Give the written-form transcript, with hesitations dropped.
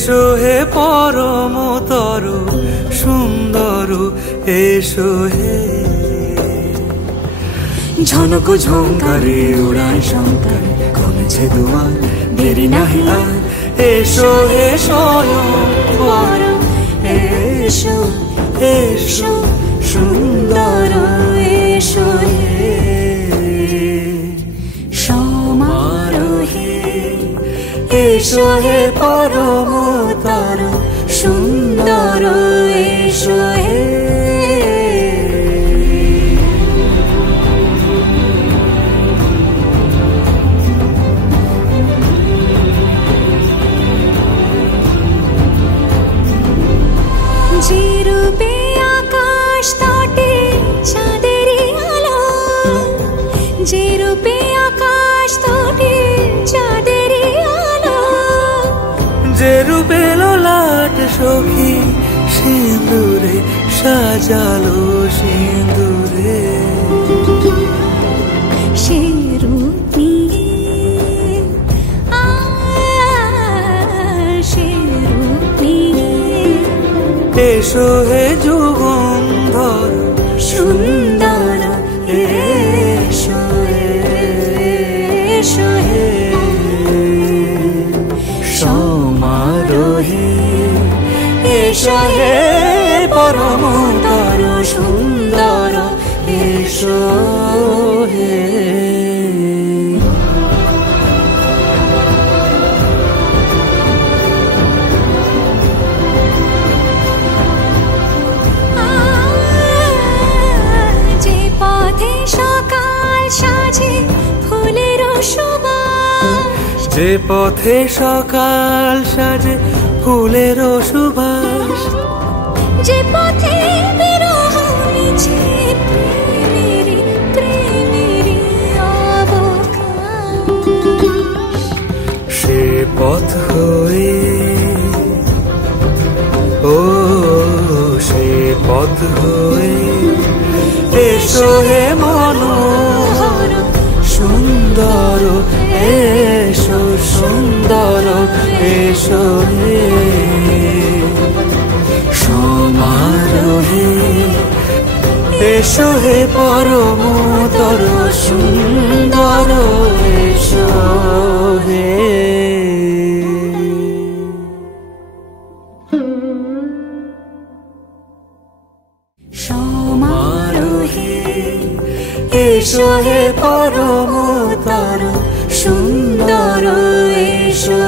এসো হে পরমতর সুন্দর, এসো হে। ঝনক ঝঙ্কারে উড়ায় শঙ্কর, কমেছে দুয়ার দেরি নাহি আর। এসো হে স্বয়ং পরম, এসো এসো সুন্দর, এসো হে সমারোহে। এসো হে পরমতর সুন্দর, এসো হে। যে রূপে আকাশ তটে চাঁদেরই আলো, যে রূপে আকাশ তটে চাঁদেরই আলো, যে রূপে ললাট সখী সিঁদুরে সাজালো সিঁদুরে। সে রূপ নিয়ে, সে রূপ নিয়ে এসো হে যুগন্ধর সুন্দর, এসো এসো হে সমারোহে। এসো হে পরমতর সুন্দর, এসো হে। যে পথে সকাল সাজে ফুলের সুবাস, যে পথে বিরহ মিছে প্রেমেরি প্রেমেরি অবকাশ, সে পথ হয়ে ও সে পথ হয়ে এসো হে মনোহর সুন্দর, এসো সুন্দর, এসো হে সমারোহে। এসো হে পরমতর সুন্দর, এসো হে সমারোহে। এসো হে পরমতর সুন্দর, এসো